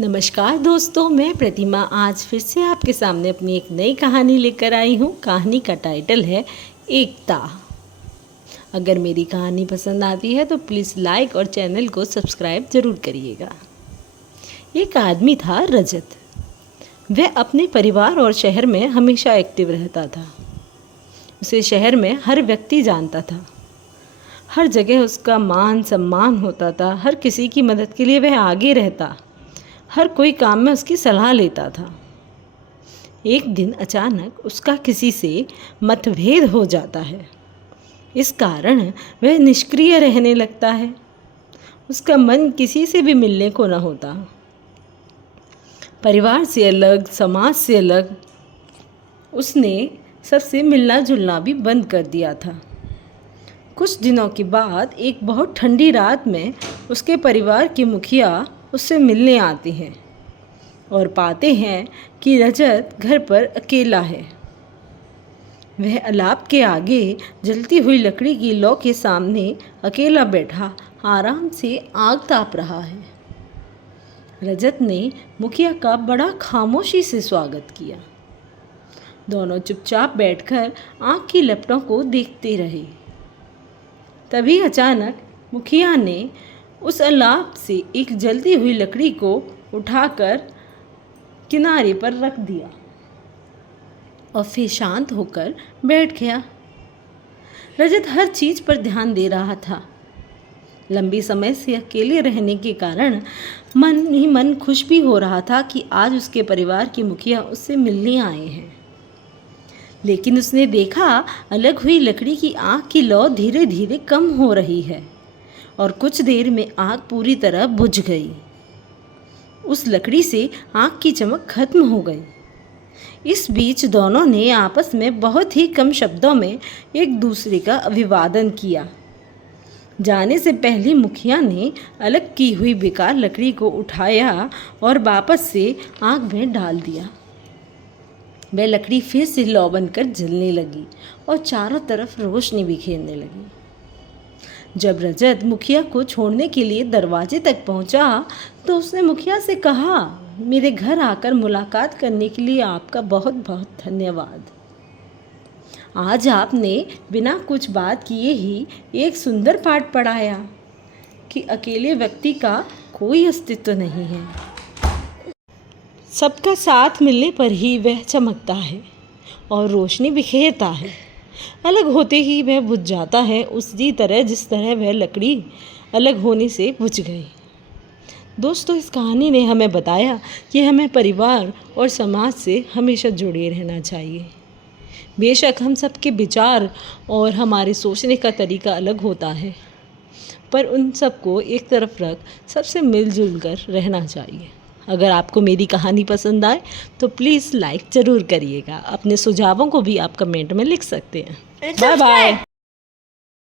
नमस्कार दोस्तों, मैं प्रतिमा आज फिर से आपके सामने अपनी एक नई कहानी लेकर आई हूँ। कहानी का टाइटल है एकता। अगर मेरी कहानी पसंद आती है तो प्लीज़ लाइक और चैनल को सब्सक्राइब ज़रूर करिएगा। एक आदमी था रजत। वह अपने परिवार और शहर में हमेशा एक्टिव रहता था। उसे शहर में हर व्यक्ति जानता था। हर जगह उसका मान सम्मान होता था। हर किसी की मदद के लिए वह आगे रहता। हर कोई काम में उसकी सलाह लेता था। एक दिन अचानक उसका किसी से मतभेद हो जाता है। इस कारण वह निष्क्रिय रहने लगता है। उसका मन किसी से भी मिलने को न होता। परिवार से अलग, समाज से अलग उसने सबसे मिलना जुलना भी बंद कर दिया था। कुछ दिनों के बाद एक बहुत ठंडी रात में उसके परिवार के मुखिया उससे मिलने आते हैं और पाते हैं कि रजत घर पर अकेला है। वह अलाव के आगे जलती हुई लकड़ी की लौ के सामने अकेला बैठा आराम से आग ताप रहा है। रजत ने मुखिया का बड़ा खामोशी से स्वागत किया। दोनों चुपचाप बैठकर आग की लपटों को देखते रहे। तभी अचानक मुखिया ने उस अलाव से एक जलती हुई लकड़ी को उठाकर किनारे पर रख दिया और फिर शांत होकर बैठ गया। रजत हर चीज़ पर ध्यान दे रहा था। लंबे समय से अकेले रहने के कारण मन ही मन खुश भी हो रहा था कि आज उसके परिवार के मुखिया उससे मिलने आए हैं। लेकिन उसने देखा अलग हुई लकड़ी की आग की लौ धीरे धीरे कम हो रही है और कुछ देर में आग पूरी तरह बुझ गई। उस लकड़ी से आग की चमक खत्म हो गई। इस बीच दोनों ने आपस में बहुत ही कम शब्दों में एक दूसरे का अभिवादन किया। जाने से पहले मुखिया ने अलग की हुई बेकार लकड़ी को उठाया और वापस से आग में डाल दिया। वह लकड़ी फिर से लौ बनकर जलने लगी और चारों तरफ रोशनी बिखेरने लगी। जब रजत मुखिया को छोड़ने के लिए दरवाजे तक पहुंचा तो उसने मुखिया से कहा, मेरे घर आकर मुलाकात करने के लिए आपका बहुत बहुत धन्यवाद। आज आपने बिना कुछ बात किए ही एक सुंदर पाठ पढ़ाया कि अकेले व्यक्ति का कोई अस्तित्व नहीं है। सबका साथ मिलने पर ही वह चमकता है और रोशनी बिखेरता है। अलग होते ही वह बुझ जाता है, उसी तरह जिस तरह वह लकड़ी अलग होने से बुझ गई। दोस्तों, इस कहानी ने हमें बताया कि हमें परिवार और समाज से हमेशा जुड़े रहना चाहिए। बेशक हम सबके विचार और हमारे सोचने का तरीका अलग होता है, पर उन सबको एक तरफ रख सबसे मिलजुल कर रहना चाहिए। अगर आपको मेरी कहानी पसंद आए तो प्लीज़ लाइक ज़रूर करिएगा। अपने सुझावों को भी आप कमेंट में लिख सकते हैं। Bye bye.